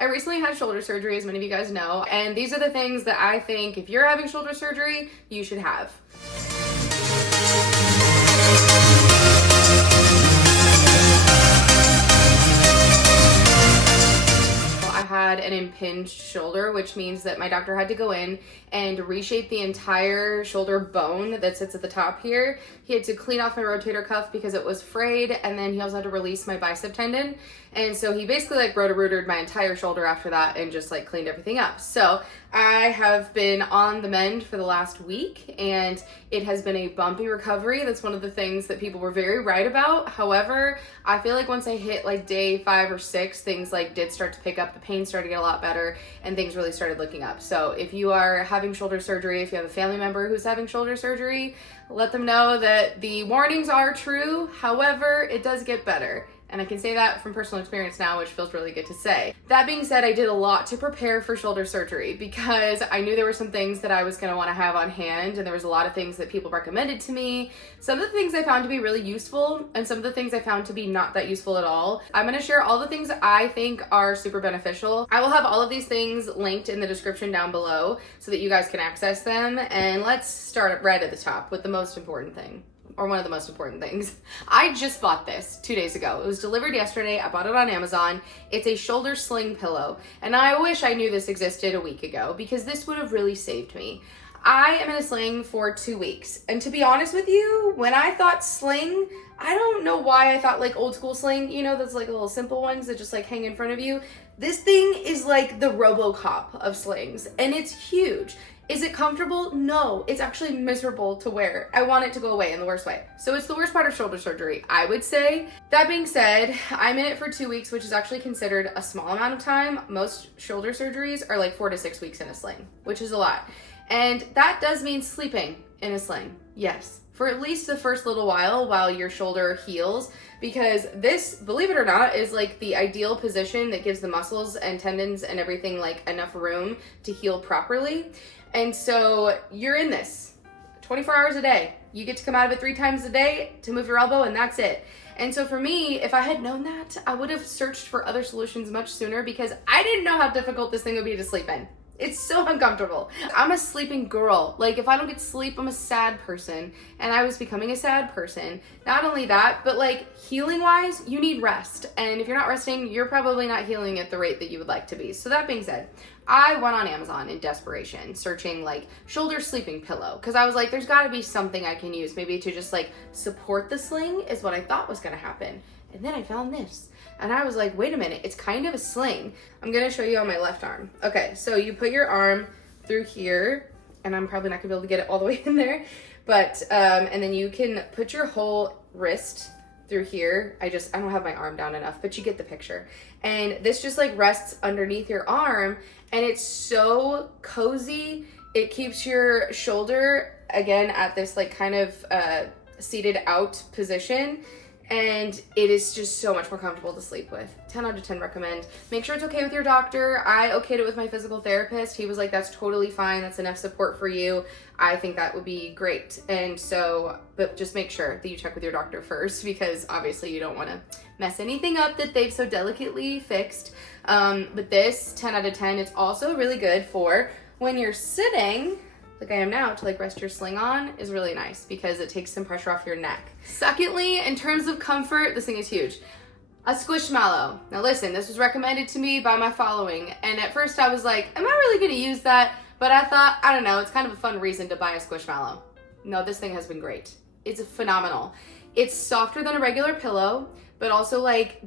I recently had shoulder surgery, as many of you guys know, and these are the things that I think if you're having shoulder surgery, you should have. I had an impinged shoulder, which means that my doctor had to go in and reshape the entire shoulder bone that sits at the top here. He had to clean off my rotator cuff because it was frayed, and then he also had to release my bicep tendon. And so he basically like roto-rooted my entire shoulder after that and just like cleaned everything up. So I have been on the mend for the last week, and it has been a bumpy recovery. That's one of the things that people were very right about. However, I feel like once I hit like day 5 or 6, things like did start to pick up, the pain started to get a lot better, and things really started looking up. So if you are having shoulder surgery, if you have a family member who's having shoulder surgery, let them know that the warnings are true. However, it does get better. And I can say that from personal experience now, which feels really good to say. That being said, I did a lot to prepare for shoulder surgery because I knew there were some things that I was gonna wanna have on hand, and there was a lot of things that people recommended to me. Some of the things I found to be really useful, and some of the things I found to be not that useful at all. I'm gonna share all the things I think are super beneficial. I will have all of these things linked in the description down below so that you guys can access them. And let's start right at the top with the most important thing. Or one of the most important things. I just bought this 2 days ago. It was delivered yesterday. I bought it on Amazon. It's a shoulder sling pillow. And I wish I knew this existed a week ago because this would have really saved me. I am in a sling for 2 weeks. And to be honest with you, when I thought sling, I don't know why I thought like old school sling, you know, those like little simple ones that just like hang in front of you. This thing is like the RoboCop of slings, and it's huge. Is it comfortable? No, it's actually miserable to wear. I want it to go away in the worst way. So it's the worst part of shoulder surgery, I would say. That being said, I'm in it for 2 weeks, which is actually considered a small amount of time. Most shoulder surgeries are like 4 to 6 weeks in a sling, which is a lot. And that does mean sleeping in a sling, yes, for at least the first little while your shoulder heals, because this, believe it or not, is like the ideal position that gives the muscles and tendons and everything like enough room to heal properly. And so you're in this 24 hours a day. You get to come out of it 3 times a day to move your elbow, and that's it. And so for me, if I had known that, I would have searched for other solutions much sooner because I didn't know how difficult this thing would be to sleep in. It's so uncomfortable. I'm a sleeping girl. Like if I don't get sleep, I'm a sad person. And I was becoming a sad person. Not only that, but like healing wise, you need rest. And if you're not resting, you're probably not healing at the rate that you would like to be. So that being said, I went on Amazon in desperation, searching like shoulder sleeping pillow. Cause I was like, there's gotta be something I can use maybe to just like support the sling is what I thought was gonna happen. And then I found this. And I was like, wait a minute, it's kind of a sling. I'm gonna show you on my left arm. Okay, so you put your arm through here, and I'm probably not gonna be able to get it all the way in there, but, and then you can put your whole wrist through here. I don't have my arm down enough, but you get the picture. And this just like rests underneath your arm, and it's so cozy. It keeps your shoulder, again, at this like kind of seated out position. And it is just so much more comfortable to sleep with. 10 out of 10 recommend. Make sure it's okay with your doctor. I okayed it with my physical therapist. He was like, that's totally fine. That's enough support for you. I think that would be great. And so, but just make sure that you check with your doctor first because obviously you don't want to mess anything up that they've so delicately fixed. But this 10 out of 10, it's also really good for when you're sitting like I am now to like rest your sling on is really nice because it takes some pressure off your neck. Secondly, in terms of comfort, this thing is huge. A squishmallow. Now listen, this was recommended to me by my following, and at first I was like, am I really gonna use that? But I thought, I don't know, it's kind of a fun reason to buy a squishmallow. No, this thing has been great. It's phenomenal. It's softer than a regular pillow, but also like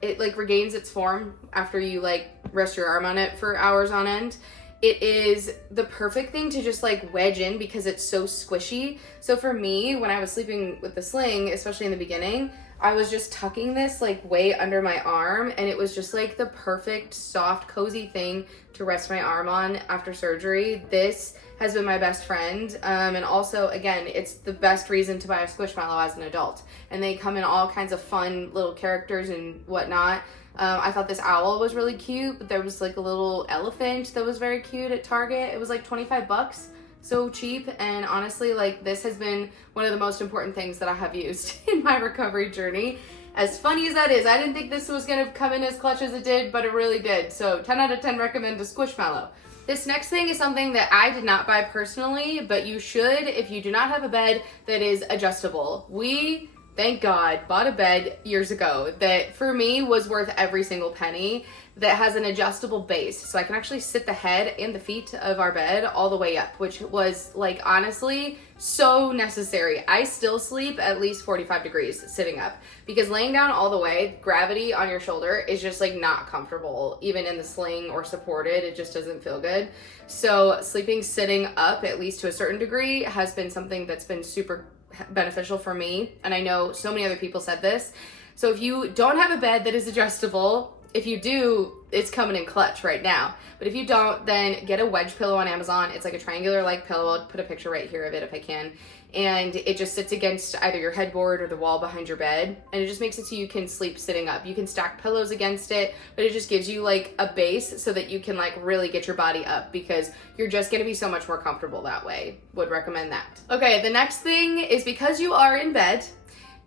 it like regains its form after you like rest your arm on it for hours on end. It is the perfect thing to just like wedge in because it's so squishy. So for me, when I was sleeping with the sling, especially in the beginning, I was just tucking this like way under my arm, and it was just like the perfect, soft, cozy thing to rest my arm on after surgery. This has been my best friend. And also, again, it's the best reason to buy a squishmallow as an adult. And they come in all kinds of fun little characters and whatnot. I thought this owl was really cute, but there was like a little elephant that was very cute at Target. It was like 25 bucks, so cheap. And honestly, like this has been one of the most important things that I have used in my recovery journey. As funny as that is, I didn't think this was gonna come in as clutch as it did, but it really did. So 10 out of 10 recommend to Squishmallow. This next thing is something that I did not buy personally, but you should if you do not have a bed that is adjustable. We, thank God, bought a bed years ago that for me was worth every single penny, that has an adjustable base. So I can actually sit the head and the feet of our bed all the way up, which was like honestly so necessary. I still sleep at least 45 degrees sitting up because laying down all the way, gravity on your shoulder is just like not comfortable. Even in the sling or supported, it just doesn't feel good. So sleeping sitting up at least to a certain degree has been something that's been super beneficial for me. And I know so many other people said this. So if you don't have a bed that is adjustable, if you do, it's coming in clutch right now. But if you don't, then get a wedge pillow on Amazon. It's like a triangular like pillow. I'll put a picture right here of it if I can. And it just sits against either your headboard or the wall behind your bed. And it just makes it so you can sleep sitting up. You can stack pillows against it, but it just gives you like a base so that you can like really get your body up because you're just gonna be so much more comfortable that way. Would recommend that. Okay, the next thing is because you are in bed,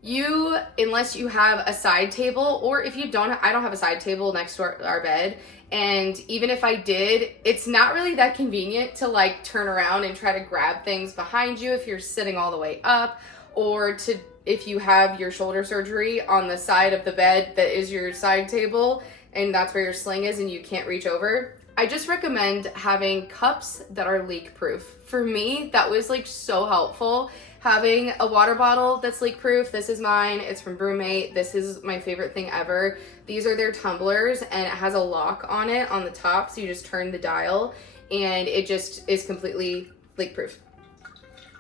you, unless you have a side table, or if you don't, I don't have a side table next to our bed, and even if I did, it's not really that convenient to like turn around and try to grab things behind you if you're sitting all the way up, or to if you have your shoulder surgery on the side of the bed that is your side table and that's where your sling is and you can't reach over. I just recommend having cups that are leak proof. For me, that was like so helpful. Having a water bottle that's leak proof. This is mine. It's from Brewmate. This is my favorite thing ever. These are their tumblers and it has a lock on it on the top. So you just turn the dial and it just is completely leak proof.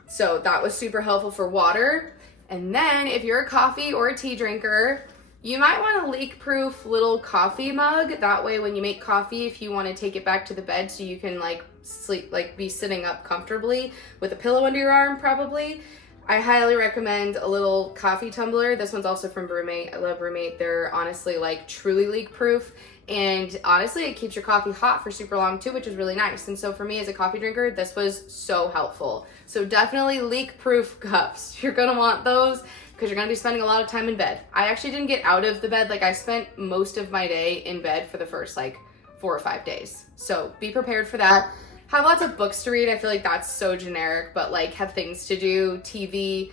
So that was super helpful for water. And then if you're a coffee or a tea drinker, you might want a leak-proof little coffee mug. That way when you make coffee, if you want to take it back to the bed so you can like sleep, like be sitting up comfortably with a pillow under your arm probably, I highly recommend a little coffee tumbler. This one's also from Brewmate. I love Brewmate. They're honestly like truly leak-proof. And honestly, it keeps your coffee hot for super long too, which is really nice. And so for me as a coffee drinker, this was so helpful. So definitely leak-proof cups. You're gonna want those because you're gonna be spending a lot of time in bed. I actually didn't get out of the bed. Like I spent most of my day in bed for the first like 4 or 5 days. So be prepared for that. Have lots of books to read. I feel like that's so generic, but like have things to do, TV,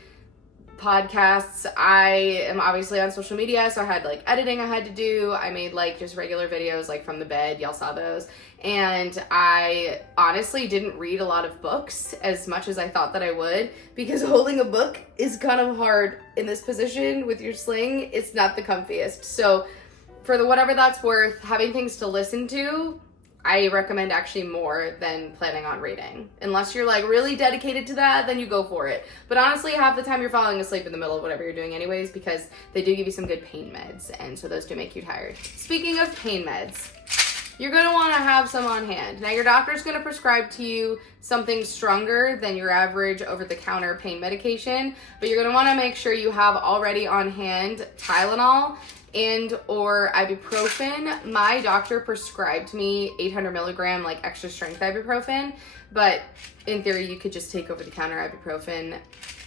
podcasts. I am obviously on social media, so I had like editing I had to do. I made like just regular videos like from the bed. Y'all saw those. And I honestly didn't read a lot of books as much as I thought that I would because holding a book is kind of hard in this position with your sling. It's not the comfiest. So for the whatever that's worth, having things to listen to, I recommend actually more than planning on reading. Unless you're like really dedicated to that, then you go for it. But honestly, half the time you're falling asleep in the middle of whatever you're doing anyways because they do give you some good pain meds, and so those do make you tired. Speaking of pain meds, you're gonna wanna have some on hand. Now your doctor's gonna prescribe to you something stronger than your average over-the-counter pain medication, but you're gonna wanna make sure you have already on hand Tylenol and or ibuprofen. My doctor prescribed me 800 milligram like extra strength ibuprofen, but in theory you could just take over the counter ibuprofen.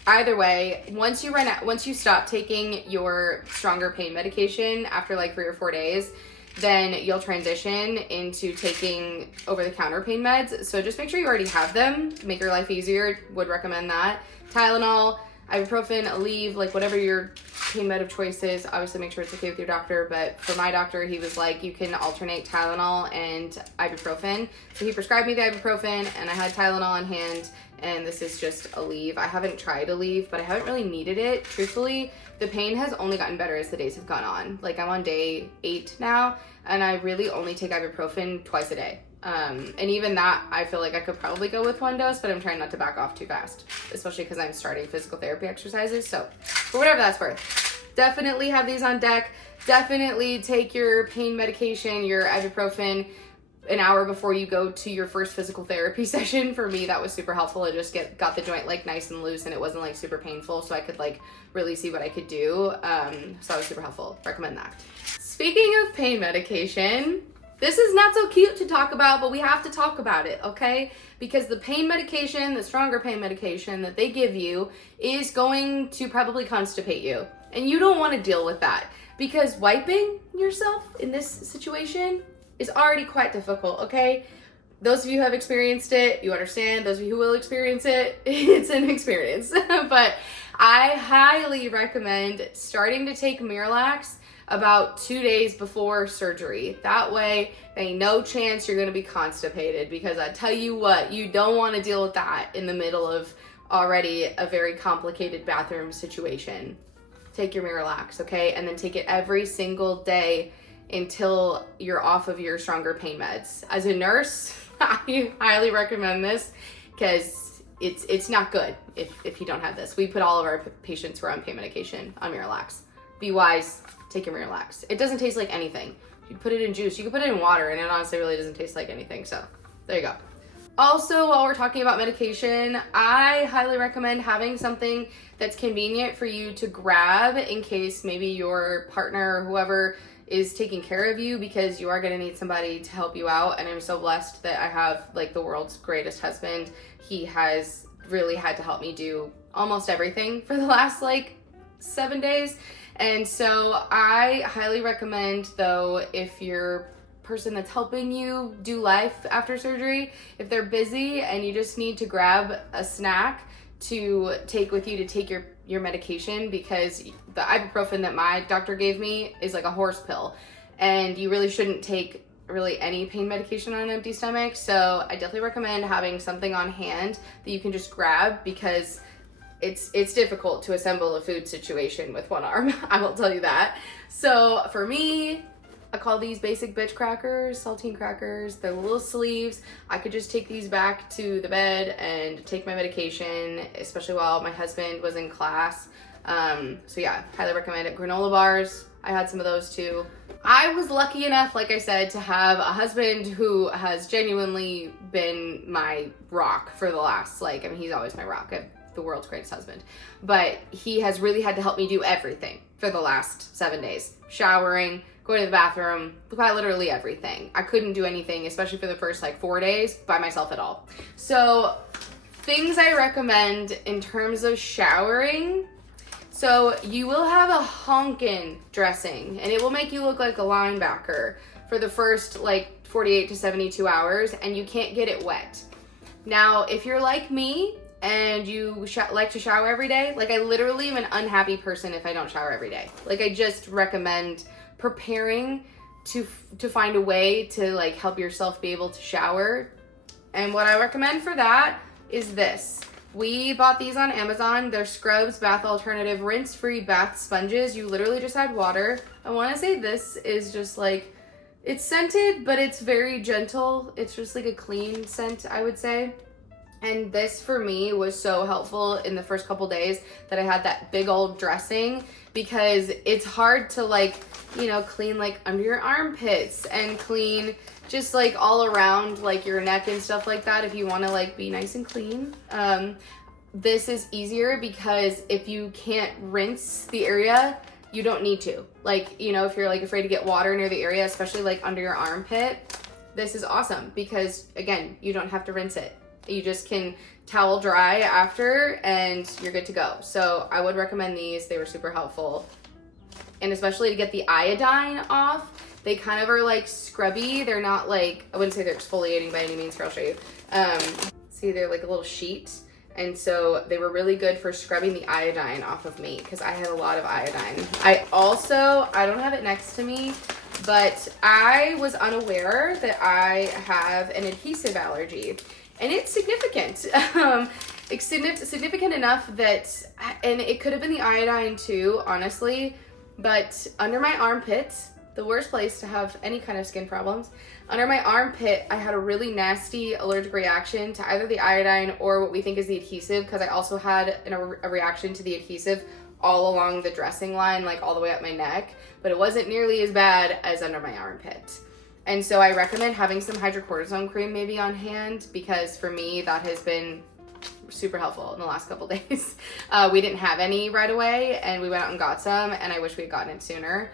Either way, once you stop taking your stronger pain medication after like 3 or 4 days, then you'll transition into taking over-the-counter pain meds. So just make sure you already have them to make your life easier. Would recommend that. Tylenol, ibuprofen, Aleve, like whatever your pain med of choice is. Obviously make sure it's okay with your doctor, but for my doctor, he was like, you can alternate Tylenol and ibuprofen. So he prescribed me the ibuprofen and I had Tylenol on hand, and this is just Aleve. I haven't tried Aleve, but I haven't really needed it. Truthfully, the pain has only gotten better as the days have gone on. Like I'm on day 8 now, and I really only take ibuprofen twice a day. And even that, I feel like I could probably go with 1 dose, but I'm trying not to back off too fast, especially because I'm starting physical therapy exercises. So for whatever that's worth, definitely have these on deck. Definitely take your pain medication, your ibuprofen, an hour before you go to your first physical therapy session. For me, that was super helpful. It just got the joint like nice and loose, and it wasn't like super painful, so I could like really see what I could do. So that was super helpful. Recommend that. Speaking of pain medication, this is not so cute to talk about, but we have to talk about it, okay? Because the pain medication, the stronger pain medication that they give you is going to probably constipate you. And you don't want to deal with that because wiping yourself in this situation is already quite difficult, okay? Those of you who have experienced it, you understand. Those of you who will experience it, it's an experience. But I highly recommend starting to take Miralax about 2 days before surgery. That way, there ain't no chance you're gonna be constipated, because I tell you what, you don't wanna deal with that in the middle of already a very complicated bathroom situation. Take your Miralax, okay? And then take it every single day until you're off of your stronger pain meds. As a nurse, I highly recommend this because it's not good if you don't have this. We put all of our patients who are on pain medication on Miralax. Be wise, take your Miralax. It doesn't taste like anything. You put it in juice, you can put it in water, and it honestly really doesn't taste like anything. So there you go. Also, while we're talking about medication, I highly recommend having something that's convenient for you to grab in case maybe your partner or whoever is taking care of you, because you are going to need somebody to help you out. And I'm so blessed that I have like the world's greatest husband. He has really had to help me do almost everything for the last like 7 days. And so I highly recommend, though, if your person that's helping you do life after surgery, if they're busy and you just need to grab a snack to take with you to take your medication, because the ibuprofen that my doctor gave me is like a horse pill, and you really shouldn't take really any pain medication on an empty stomach. So I definitely recommend having something on hand that you can just grab, because it's difficult to assemble a food situation with one arm. I will tell you that. So for me, I call these basic bitch crackers, saltine crackers. They're little sleeves. I could just take these back to the bed and take my medication, especially while my husband was in class. So yeah, highly recommend it. Granola bars, I had some of those too. I was lucky enough, like I said, to have a husband who has genuinely been my rock for the last, he's always my rock. The world's greatest husband, but he has really had to help me do everything for the last 7 days. Showering, going to the bathroom, quite literally everything. I couldn't do anything, especially for the first 4 days, by myself at all. So things I recommend in terms of showering. So you will have a honkin' dressing, and it will make you look like a linebacker for the first 48 to 72 hours, and you can't get it wet. Now, if you're like me, and you like to shower every day, I literally am an unhappy person if I don't shower every day. I just recommend preparing to find a way to help yourself be able to shower. And what I recommend for that is this. We bought these on Amazon. They're Scrubs Bath Alternative Rinse-Free Bath Sponges. You literally just add water. I want to say this is just it's scented, but it's very gentle. It's just a clean scent, I would say. And this for me was so helpful in the first couple days that I had that big old dressing, because it's hard to clean under your armpits and clean just all around your neck and stuff like that if you want to be nice and clean. This is easier because if you can't rinse the area, you don't need to. If you're afraid to get water near the area, especially under your armpit, this is awesome because again, you don't have to rinse it. You just can towel dry after and you're good to go. So I would recommend these. They were super helpful. And especially to get the iodine off, they kind of are scrubby. They're not I wouldn't say they're exfoliating by any means. Here, I'll show you. See, they're a little sheet. And so they were really good for scrubbing the iodine off of me because I had a lot of iodine. I don't have it next to me, but I was unaware that I have an adhesive allergy. And it's significant. It's significant enough that, and it could have been the iodine too, honestly, but under my armpits, the worst place to have any kind of skin problems, under my armpit, I had a really nasty allergic reaction to either the iodine or what we think is the adhesive, because I also had a reaction to the adhesive all along the dressing line, all the way up my neck, but it wasn't nearly as bad as under my armpit. And so I recommend having some hydrocortisone cream maybe on hand, because for me, that has been super helpful in the last couple days. We didn't have any right away and we went out and got some, and I wish we had gotten it sooner.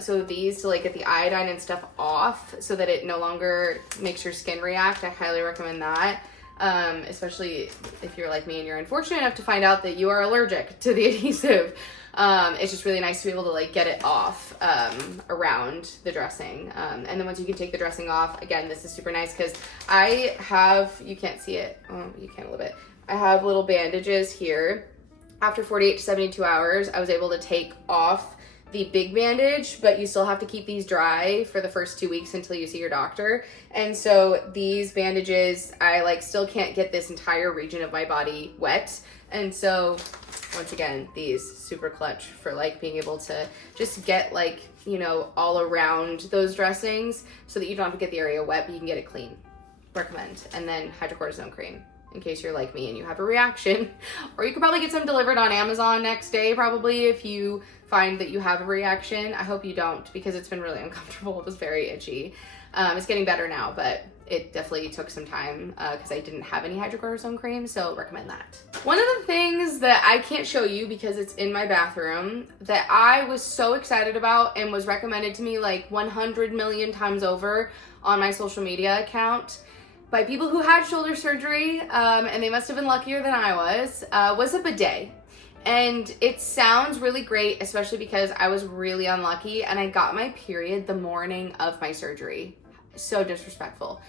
So these to get the iodine and stuff off so that it no longer makes your skin react, I highly recommend that. especially if you're like me and you're unfortunate enough to find out that you are allergic to the adhesive. It's just really nice to be able to like get it off around the dressing. And then once you can take the dressing off, again, this is super nice because I have, you can't see it, oh, you can a little bit. I have little bandages here. After 48 to 72 hours, I was able to take off the big bandage, but you still have to keep these dry for the first 2 weeks until you see your doctor. And so these bandages, I like still can't get this entire region of my body wet. And so once again, these super clutch for like being able to just get like, you know, all around those dressings so that you don't have to get the area wet, but you can get it clean. Recommend. And then hydrocortisone cream in case you're like me and you have a reaction. Or you could probably get some delivered on Amazon next day, probably, if you find that you have a reaction. I hope you don't, because it's been really uncomfortable. It was very itchy. It's getting better now, but it definitely took some time because I didn't have any hydrocortisone cream, so recommend that. One of the things that I can't show you because it's in my bathroom that I was so excited about and was recommended to me like 100 million times over on my social media account by people who had shoulder surgery, and they must have been luckier than I was a bidet. And it sounds really great, especially because I was really unlucky and I got my period the morning of my surgery. So disrespectful.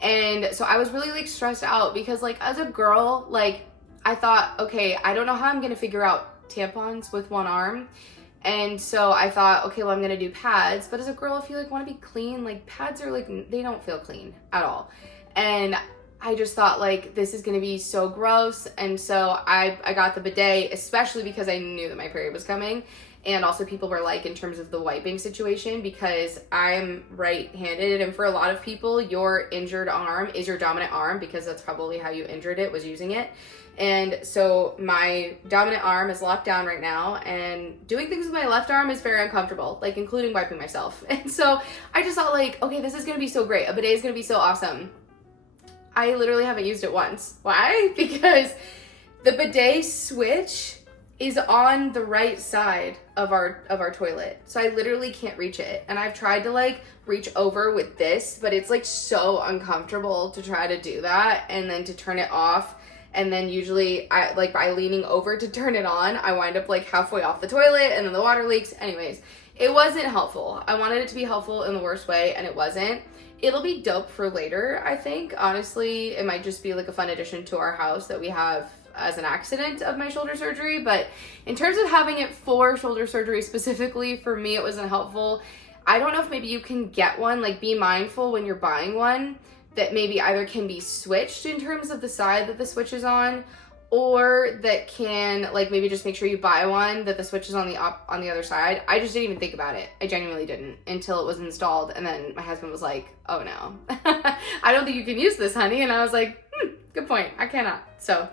And so I was really like stressed out because like as a girl, like I thought, okay, I don't know how I'm gonna figure out tampons with one arm. And so I thought, okay, well, I'm gonna do pads. But as a girl, if you like wanna be clean, like pads are like, they don't feel clean at all. And I just thought like, this is gonna be so gross. And so I got the bidet, especially because I knew that my period was coming. And also people were like, in terms of the wiping situation, because I'm right-handed, and for a lot of people, your injured arm is your dominant arm because that's probably how you injured it, was using it. And so my dominant arm is locked down right now, and doing things with my left arm is very uncomfortable, like including wiping myself. And so I just thought like, okay, this is gonna be so great. A bidet is gonna be so awesome. I literally haven't used it once. Why? Because the bidet switch is on the right side of our toilet. So I literally can't reach it. And I've tried to like reach over with this, but it's like so uncomfortable to try to do that and then to turn it off. And then usually I like by leaning over to turn it on, I wind up like halfway off the toilet and then the water leaks. Anyways, it wasn't helpful. I wanted it to be helpful in the worst way and it wasn't. It'll be dope for later, I think. Honestly, it might just be like a fun addition to our house that we have as an accident of my shoulder surgery. But in terms of having it for shoulder surgery specifically, for me, it wasn't helpful. I don't know if maybe you can get one, like be mindful when you're buying one that maybe either can be switched in terms of the side that the switch is on, or that can like maybe just make sure you buy one that the switch is on the other side. I just didn't even think about it. I genuinely didn't until it was installed, and then my husband was like, oh no, I don't think you can use this, honey. And I was like, good point, I cannot. So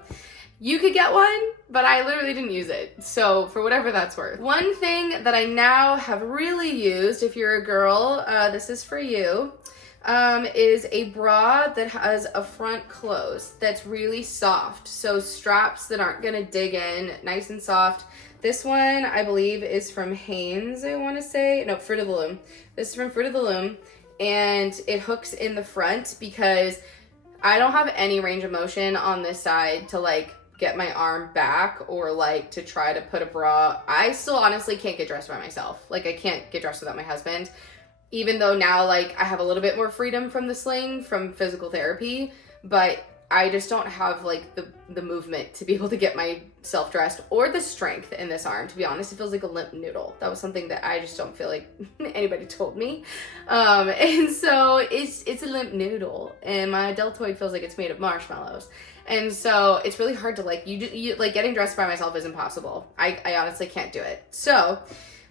you could get one, but I literally didn't use it. So for whatever that's worth. One thing that I now have really used, if you're a girl, this is for you, is a bra that has a front close that's really soft. So straps that aren't gonna dig in, nice and soft. This one, I believe, is from Hanes, I wanna say. No, Fruit of the Loom. This is from Fruit of the Loom. And it hooks in the front because I don't have any range of motion on this side to like get my arm back or like to try to put a bra. I still honestly can't get dressed by myself. Like I can't get dressed without my husband. Even though now like I have a little bit more freedom from the Sling, from physical therapy, but I just don't have like the movement to be able to get myself dressed or the strength in this arm. To be honest, it feels like a limp noodle. That was something that I just don't feel like anybody told me. And so it's a limp noodle, and my deltoid feels like it's made of marshmallows. And so it's really hard to like, you like getting dressed by myself is impossible. I honestly can't do it. So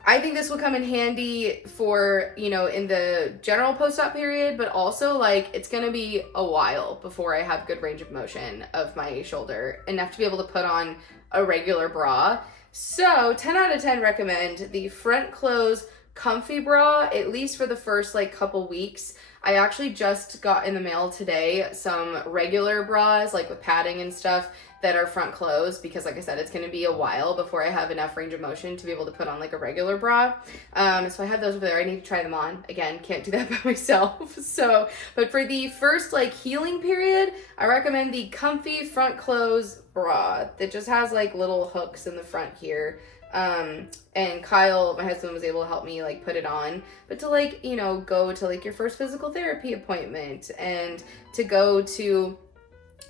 I think this will come in handy for, you know, in the general post-op period, but also like it's gonna be a while before I have good range of motion of my shoulder, enough to be able to put on a regular bra. So 10 out of 10 recommend the front close comfy bra, at least for the first like couple weeks. I actually just got in the mail today some regular bras, like with padding and stuff, that are front closed, because like I said, it's going to be a while before I have enough range of motion to be able to put on like a regular bra. So I have those over there. I need to try them on. Again, can't do that by myself. So, but for the first like healing period, I recommend the comfy front close bra that just has like little hooks in the front here. And Kyle, my husband, was able to help me like put it on, but to like, you know, go to like your first physical therapy appointment, and to go to,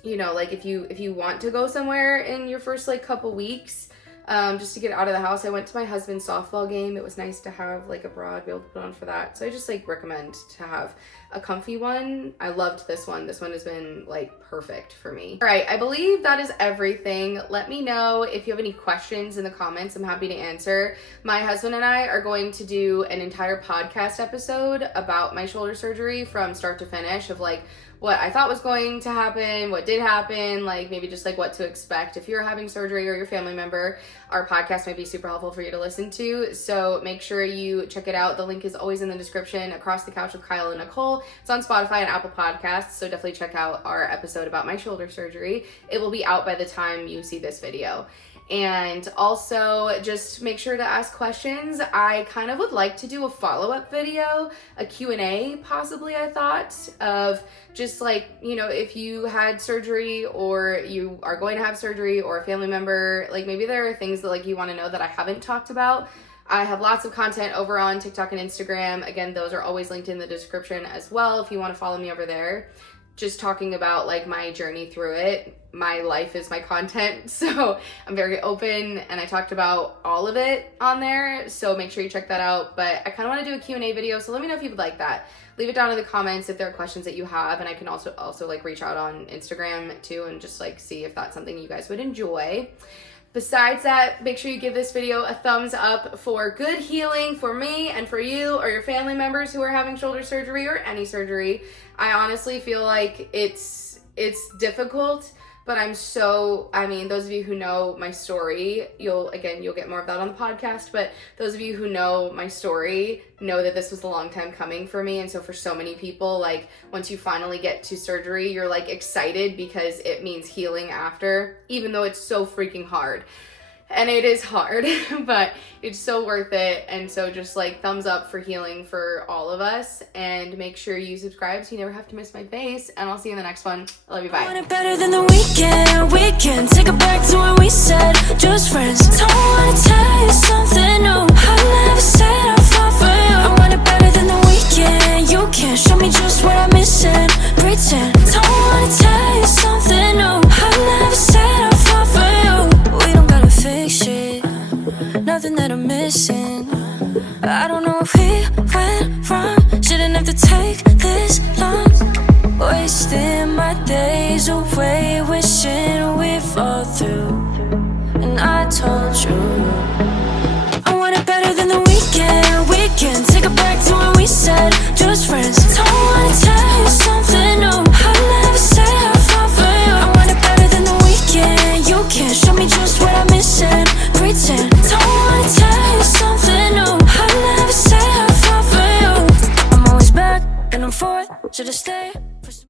you know, like if you want to go somewhere in your first like couple weeks, just to get out of the house. I went to my husband's softball game. It was nice to have like a bra to be able to put on for that. So I just like recommend to have a comfy one. I loved this one. This one has been like perfect for me. All right, I believe that is everything. Let me know if you have any questions in the comments. I'm happy to answer. My husband and I are going to do an entire podcast episode about my shoulder surgery from start to finish, of like what I thought was going to happen, what did happen, like maybe just like what to expect if you're having surgery or your family member. Our podcast might be super helpful for you to listen to, so make sure you check it out. The link is always in the description. Across the Couch with Kyle and Nicole. It's on Spotify and Apple Podcasts, so definitely check out our episode about my shoulder surgery. It will be out by the time you see this video. And also just make sure to ask questions. I kind of would like to do a follow-up video, a Q&A possibly, I thought, of just like, you know, if you had surgery or you are going to have surgery, or a family member, like maybe there are things that like you want to know that I haven't talked about. I have lots of content over on TikTok and Instagram. Again, those are always linked in the description as well if you want to follow me over there. Just talking about like my journey through it. My life is my content, so I'm very open, and I talked about all of it on there, so make sure you check that out. But I kind of want to do a Q&A video, so let me know if you would like that. Leave it down in the comments if there are questions that you have, and I can also like reach out on Instagram too, and just like see if that's something you guys would enjoy. Besides that, make sure you give this video a thumbs up for good healing for me and for you or your family members who are having shoulder surgery or any surgery. I honestly feel like it's difficult, but I mean, those of you who know my story, you'll get more of that on the podcast, but those of you who know my story know that this was a long time coming for me. And so for so many people, like once you finally get to surgery, you're like excited because it means healing after, even though it's so freaking hard. And it is hard, but it's so worth it. And so just like thumbs up for healing for all of us, and make sure you subscribe so you never have to miss my face. And I'll see you in the next one. I love you, bye. I want it better than the weekend. We can take it back to when we said just friends. Don't wanna tell you something new. I never said I fought for you. I want it better than the weekend. You can show me just what I'm missing. Pretend. Don't wanna tell you something new. I never said I fought for you. We don't gotta fix shit, nothing that I'm missing. I don't know if we went wrong. Shouldn't have to take this long. Wasting my days away, wishing we'd fall through. And I told you I want it better than the weekend. We can take it back to when we said just friends. Don't wanna tell you something new. I never said I fought for you. I want it better than the weekend. You can show me just what I'm missing. Pretend. Don't wanna tell you something new. I never said I fought for you. I'm always back and I'm forth. Should I stay?